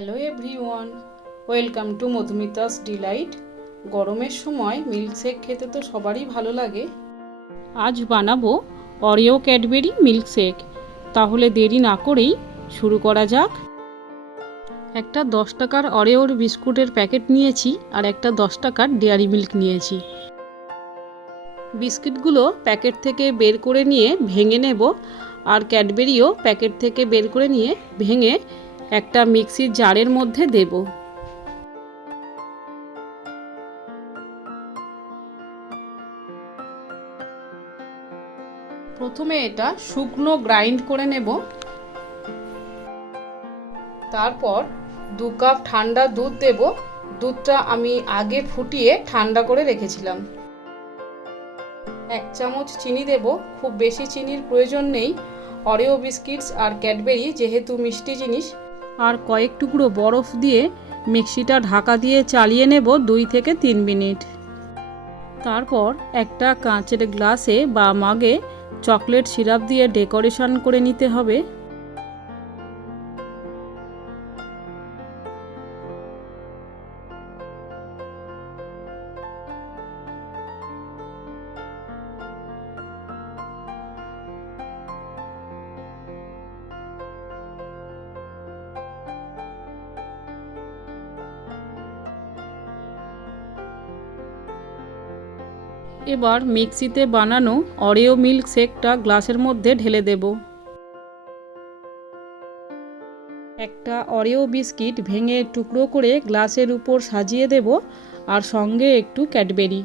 Hello everyone, welcome to Madhumita's delight. গরমের সময় milkshake খেতে তো সবারই ভালো লাগে। আজ বানাবো অরিও ক্যাডবেরি মিল্কশেক। তাহলে দেরি না করেই শুরু করা যাক। একটা 10 টাকার অরিওর বিস্কুটের প্যাকেট নিয়েছি আর একটা 10 টাকার ডেয়ারি মিল্ক নিয়েছি। বিস্কিটগুলো প্যাকেট থেকে বের করে নিয়ে ভেঙে নেব, আর ক্যাডবেরিও প্যাকেট থেকে বের করে নিয়ে ভেঙে একটা মিক্সির জারের মধ্যে দেব। প্রথমে এটা শুকনো গ্রাইন্ড করে নেব। তারপর 2 কাপ ঠান্ডা দুধ দেব। দুধটা আমি আগে ফুটিয়ে ঠান্ডা করে রেখেছিলাম। 1 চামচ চিনি দেব, খুব বেশি চিনির প্রয়োজন নেই। অরিও বিস্কিটস আর ক্যাডবেরি যেহেতু মিষ্টি জিনিস। আর কয়েক টুকরো বরফ দিয়ে মিক্সিটা ঢাকা দিয়ে চালিয়ে নেব 2 থেকে 3 মিনিট। তারপর একটা কাঁচের গ্লাসে বা মাগে চকলেট সিরাপ দিয়ে ডেকোরেশন করে নিতে হবে। এবার মিক্সিতে বানানো অরিও মিল্কশেকটা গ্লাসের মধ্যে ঢেলে দেব। একটা অরিও বিস্কিট ভেঙে টুকরো করে গ্লাসের উপর সাজিয়ে দেব, আর সঙ্গে একটু ক্যাডবেরি।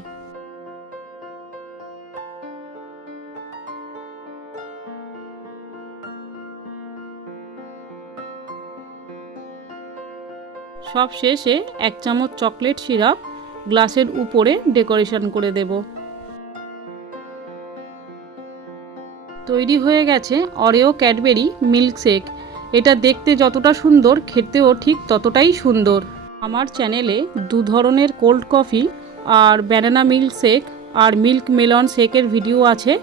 সব শেষে 1 চামচ চকলেট সিরাপ গ্লাসের উপরে ডেকোরেশন করে দেব। তৈরি হয়ে গেছে অরিও ক্যাডবেরি মিল্কশেক। এটা দেখতে যতটা সুন্দর, খেতেও ঠিক ততটাই সুন্দর। আমার চ্যানেলে 2 ধরনের কোল্ড কফি আর ব্যানানা মিল্কশেক আর মিল্ক মেলন শেকের ভিডিও আছে।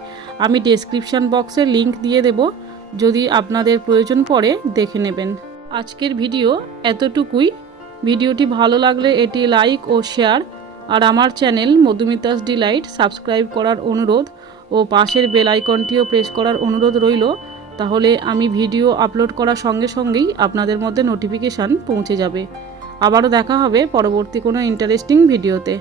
আমি ডেসক্রিপশন বক্সে লিংক দিয়ে দেব, যদি আপনাদের প্রয়োজন পড়ে দেখে নেবেন। আজকের ভিডিও এতটুকুই। ভিডিওটি ভালো লাগলে এটি লাইক ও শেয়ার, আর আমার চ্যানেল মধুমিতাস ডিলাইট সাবস্ক্রাইব করার অনুরোধ ও পাশের বেল আইকনটিও প্রেস করার অনুরোধ রইল। তাহলে আমি ভিডিও আপলোড করার সঙ্গে সঙ্গেই আপনাদের মধ্যে নোটিফিকেশান পৌঁছে যাবে। আবারও দেখা হবে পরবর্তী কোনো ইন্টারেস্টিং ভিডিওতে।